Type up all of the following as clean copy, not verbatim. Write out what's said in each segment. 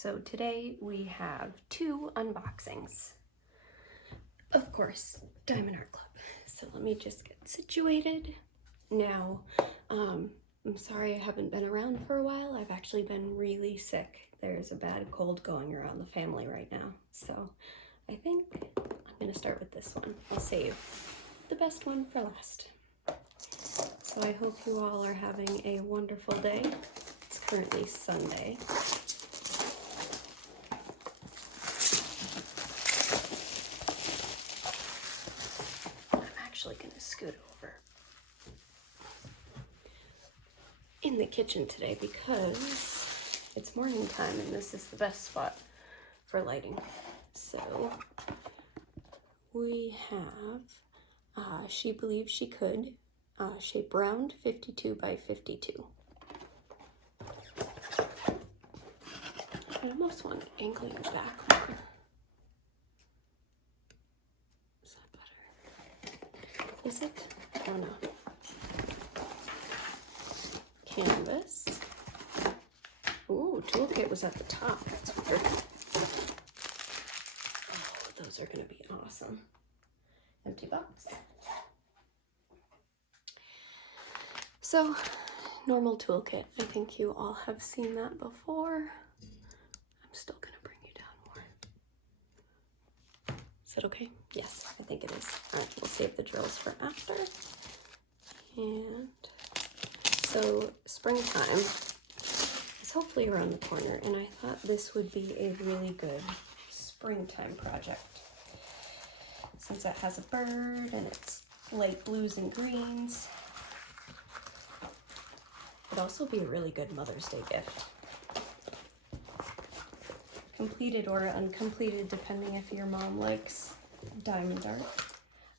So today we have two unboxings. Of course, Diamond Art Club. So let me just get situated. Now, I'm sorry I haven't been around for a while. I've actually been really sick. There's a bad cold going around the family right now. So I think I'm gonna start with this one. I'll save the best one for last. So I hope you all are having a wonderful day. It's currently Sunday. I'm actually gonna scoot over in the kitchen today because it's morning time and this is the best spot for lighting. So we have She Believed She Could, shape round, 52 by 52. I almost want to angle your back more. Is that better? Is it? I don't know. Canvas. Ooh, toolkit was at the top. That's weird. Oh, those are going to be awesome. Empty box. So, normal toolkit. I think you all have seen that before. I'm still going to bring you down more. Is it okay? Yes, I think it is. All right, we'll save the drills for after. And so springtime is hopefully around the corner, and I thought this would be a really good springtime project. Since it has a bird and it's light blues and greens, it'd also be a really good Mother's Day gift. Completed or uncompleted, depending if your mom likes diamond art.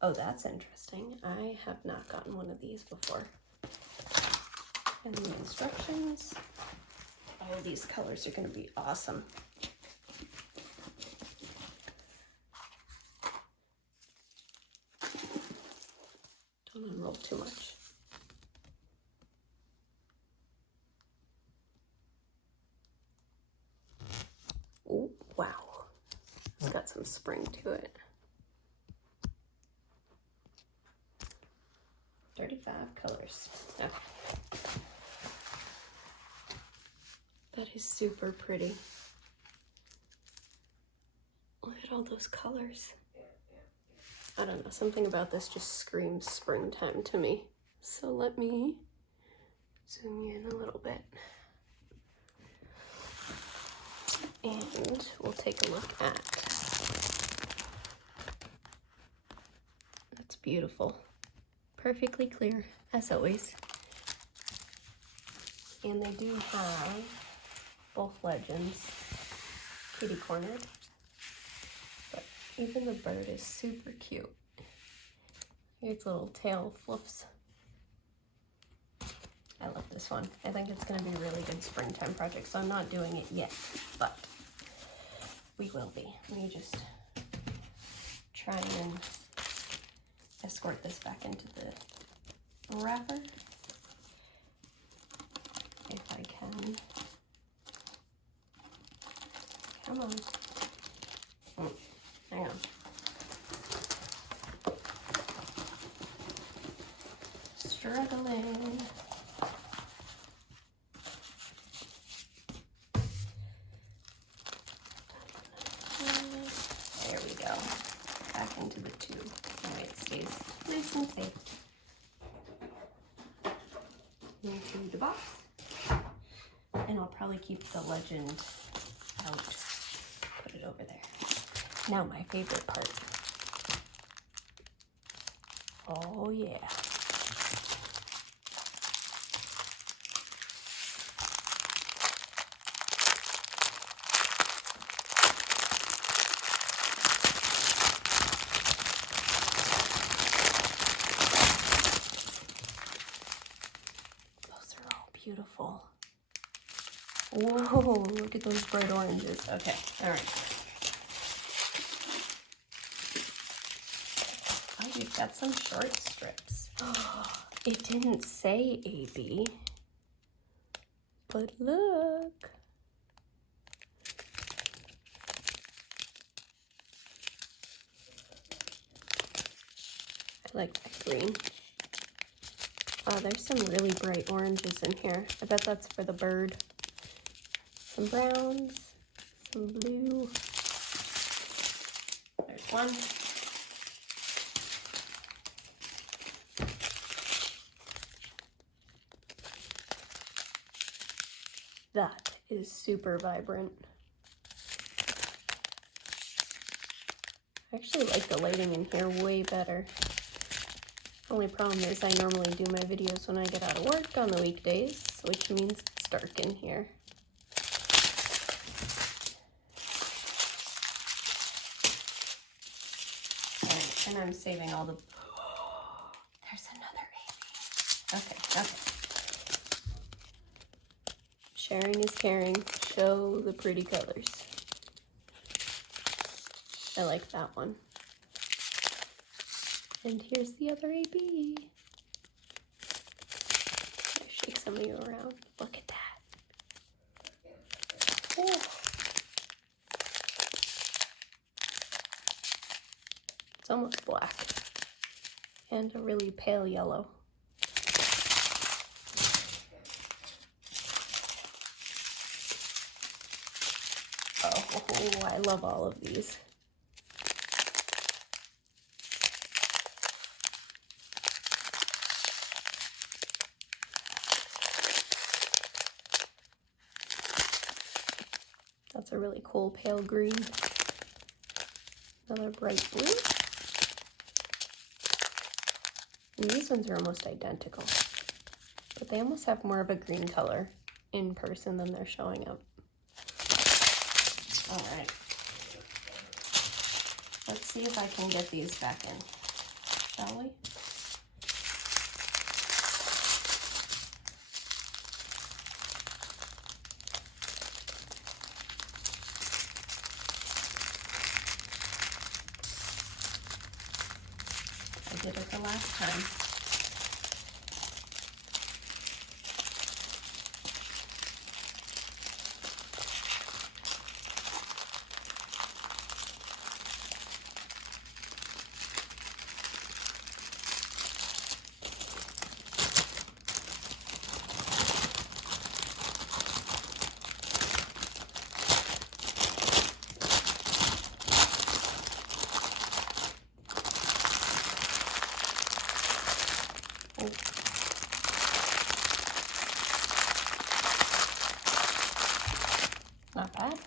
Oh, that's interesting. I have not gotten one of these before. And the instructions. Oh, these colors are going to be awesome. Don't unroll too much. Oh, wow. It's got some spring to it. 35 colors. Okay. That is super pretty. Look at all those colors. I don't know, something about this just screams springtime to me. So let me zoom you in a little bit. And we'll take a look at. That's beautiful. Perfectly clear, as always. And they do have both legends kitty cornered, but even the bird is super cute. Its little tail fluffs. I love this one. I think it's going to be a really good springtime project, so I'm not doing it yet, but we will be. Let me just try and escort this back into the wrapper if I can. Come on. Hang on. Struggling. There we go. Back into the tube. That way it stays nice and safe. Into the box. And I'll probably keep the legend out. Put it over there. Now my favorite part. Oh yeah. Those are all beautiful. Whoa, look at those bright oranges. Okay, all right. Oh, we've got some short strips. Oh, it didn't say AB, but look. like that green. Oh, there's some really bright oranges in here. I bet that's for the bird. Some browns, some blue. There's one. That is super vibrant. I actually like the lighting in here way better. Only problem is I normally do my videos when I get out of work on the weekdays, which means it's dark in here. And I'm saving all the... There's another AB. Okay. Sharing is caring. Show the pretty colors. I like that one. And here's the other AB. I'll shake some of you around. Look at that. Oh. It's almost black. And a really pale yellow. Oh, I love all of these. That's a really cool pale green. Another bright blue. And these ones are almost identical, but they almost have more of a green color in person than they're showing up. All right. Let's see if I can get these back in, shall we? I did it the last time. Not bad.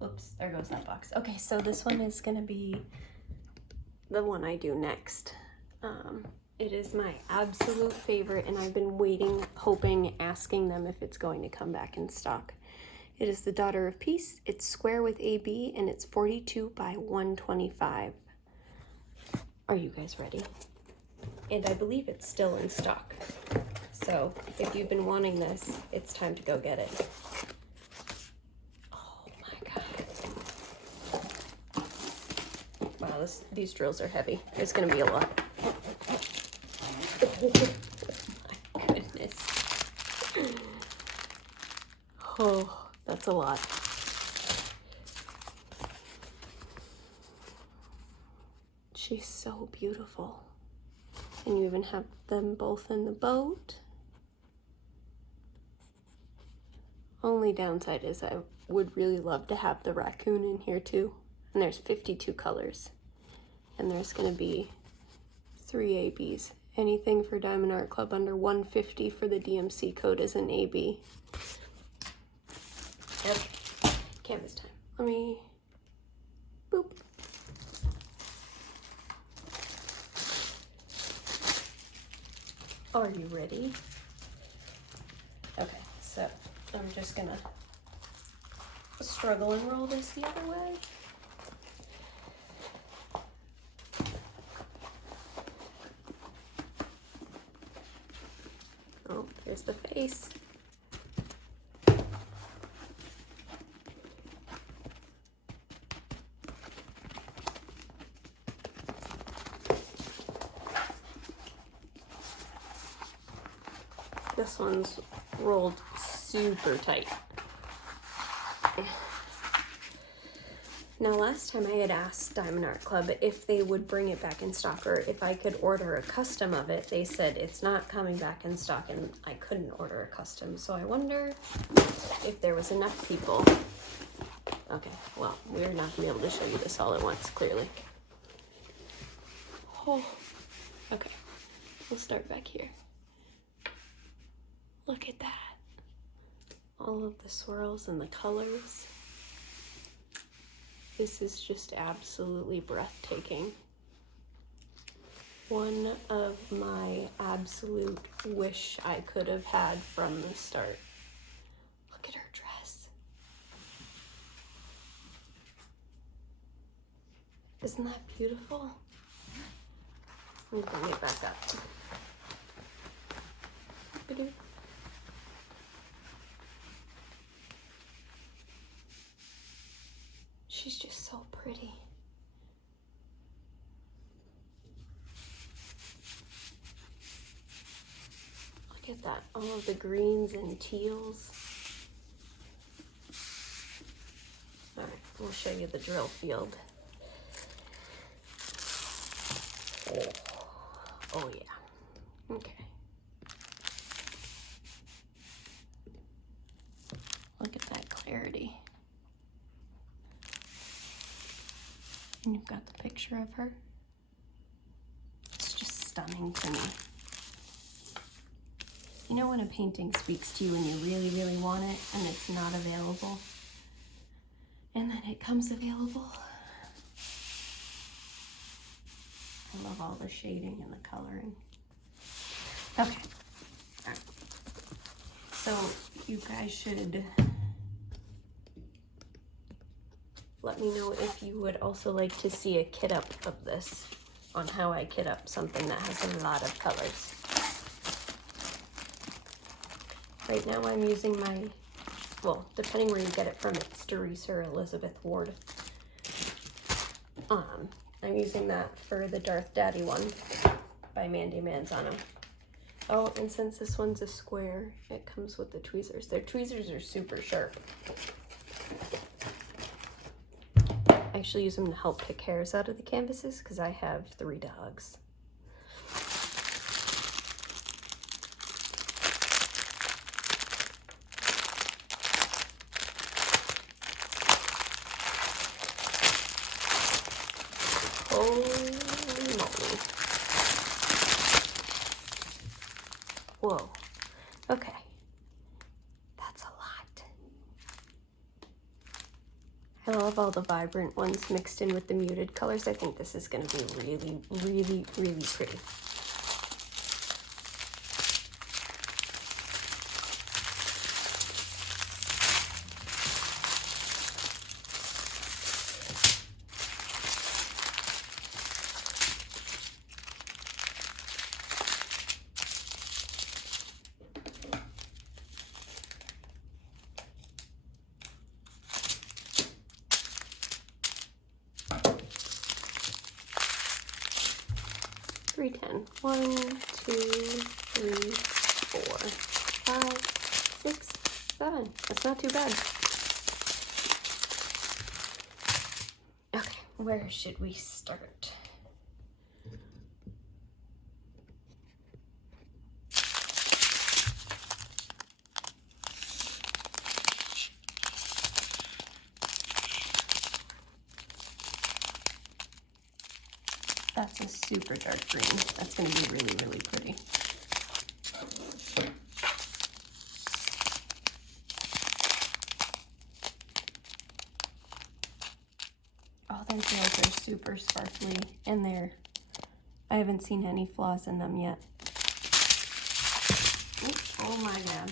Oops, there goes that box. Okay, so this one is gonna be the one I do next. It is my absolute favorite, and I've been waiting, hoping, asking them if it's going to come back in stock. It is the Daughter of Peace. It's square with AB, and it's 42 by 125. Are you guys ready? And I believe it's still in stock. So if you've been wanting this, it's time to go get it. Oh my God. Wow, these drills are heavy. It's gonna be a lot. Oh my goodness. Oh, that's a lot. She's so beautiful. And you even have them both in the boat. Only downside is I would really love to have the raccoon in here too. And there's 52 colors. And there's gonna be 3 ABs. Anything for Diamond Art Club under 150 for the DMC code is an AB. Yep. Canvas time. Let me, boop. Are you ready? Okay, so I'm just gonna struggle and roll this the other way. Oh, there's the face. this one's rolled super tight. Now, last time I had asked Diamond Art Club if they would bring it back in stock or if I could order a custom of it. They said it's not coming back in stock and I couldn't order a custom. So I wonder if there was enough people. Okay, well, we're not gonna be able to show you this all at once, clearly. Oh, okay, we'll start back here. Look at that. All of the swirls and the colors. This is just absolutely breathtaking. One of my absolute wish I could have had from the start. Look at her dress. Isn't that beautiful? Let me bring it back up. She's just so pretty. Look at that, all of the greens and teals. All right, we'll show you the drill field. Oh yeah, okay. Look at that clarity. And you've got the picture of her. It's just stunning to me. You know when a painting speaks to you and you really, really want it and it's not available? And then it comes available. I love all the shading and the coloring. Okay. All right. So you guys should let me know if you would also like to see a kit up of this on how I kit up something that has a lot of colors. Right now I'm using my, well, depending where you get it from, it's Derice or Elizabeth Ward. I'm using that for the Darth Daddy one by Mandy Manzano. Oh, and since this one's a square, it comes with the tweezers. Their tweezers are super sharp. I actually use them to help pick hairs out of the canvases because I have 3 dogs. Holy moly. Whoa. Okay. That's a lot. I love all the vibrant ones mixed in with the muted colors. I think this is going to be really, really, really pretty. $3.10. 1, 2, 3, 4, 5, 6, 7. That's not too bad. Okay, where should we start? That's a super dark green. That's going to be really, really pretty. All their nails are super sparkly, and I haven't seen any flaws in them yet. Oops, oh my god.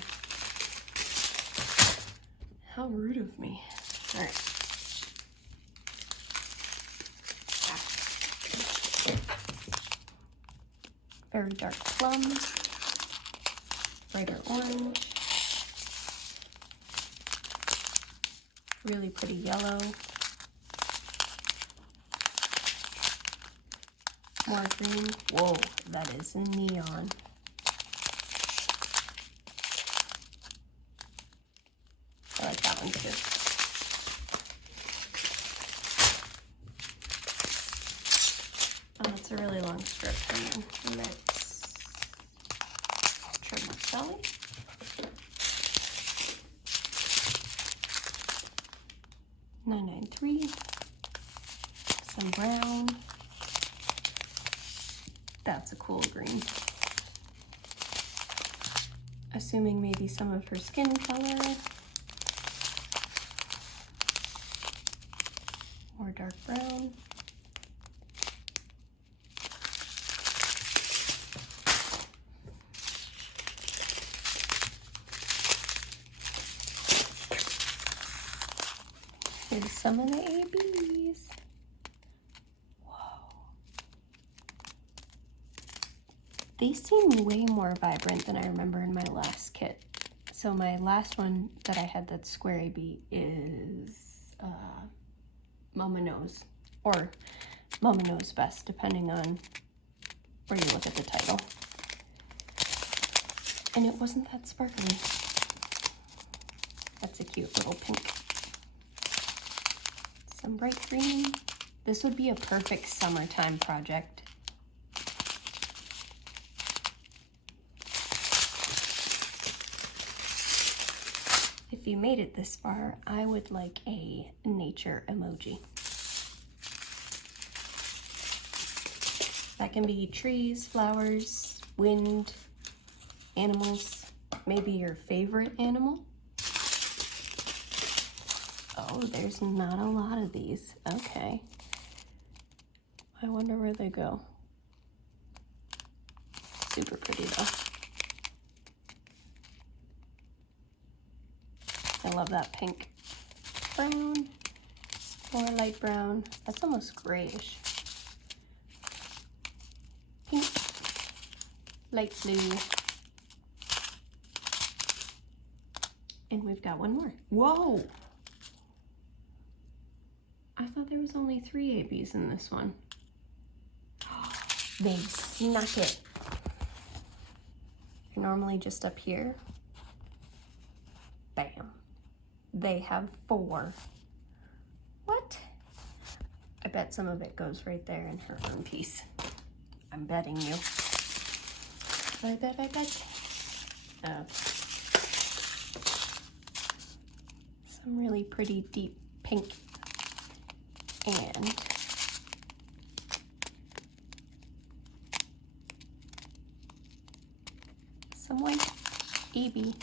How rude of me. All right. Very dark plum, brighter orange, really pretty yellow, more green. Whoa, that is neon. I like that one too. Oh, it's a really long strip. Hang on. Let's trim that, shall we? $9.93. Some brown. That's a cool green. Assuming maybe some of her skin color. More dark brown. Here's some of the ABs. Whoa. They seem way more vibrant than I remember in my last kit. So my last one that I had that's square AB is Mama Knows, or Mama Knows Best, depending on where you look at the title. And it wasn't that sparkly. That's a cute little pink. Some bright green. This would be a perfect summertime project. If you made it this far, I would like a nature emoji. That can be trees, flowers, wind, animals, maybe your favorite animal. Oh, there's not a lot of these. Okay. I wonder where they go. Super pretty though. I love that pink. Brown, more light brown. That's almost grayish. Pink, light blue. And we've got one more. Whoa! I thought there was only 3 ABs in this one. They snuck it. They're normally just up here. Bam. They have 4. What? I bet some of it goes right there in her own piece. I'm betting you. I bet. Oh. Some really pretty deep pink. And some white AB.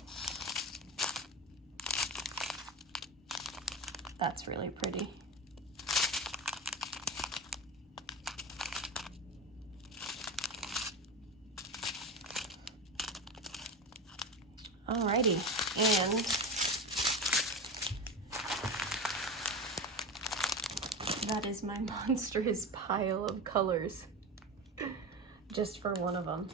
That's really pretty. Alrighty, and that is my monstrous pile of colors, just for one of them.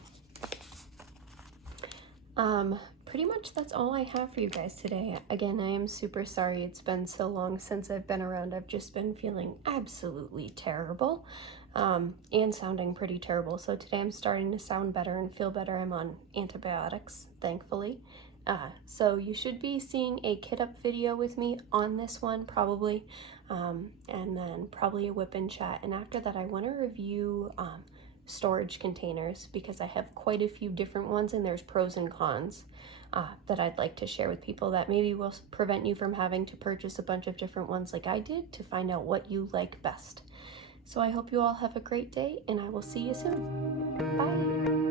Pretty much that's all I have for you guys today. Again, I am super sorry it's been so long since I've been around. I've just been feeling absolutely terrible, and sounding pretty terrible. So today I'm starting to sound better and feel better. I'm on antibiotics, thankfully. So you should be seeing a kit up video with me on this one probably, and then probably a whip and chat. And after that, I want to review storage containers because I have quite a few different ones, and there's pros and cons that I'd like to share with people that maybe will prevent you from having to purchase a bunch of different ones like I did to find out what you like best. So I hope you all have a great day, and I will see you soon. Bye.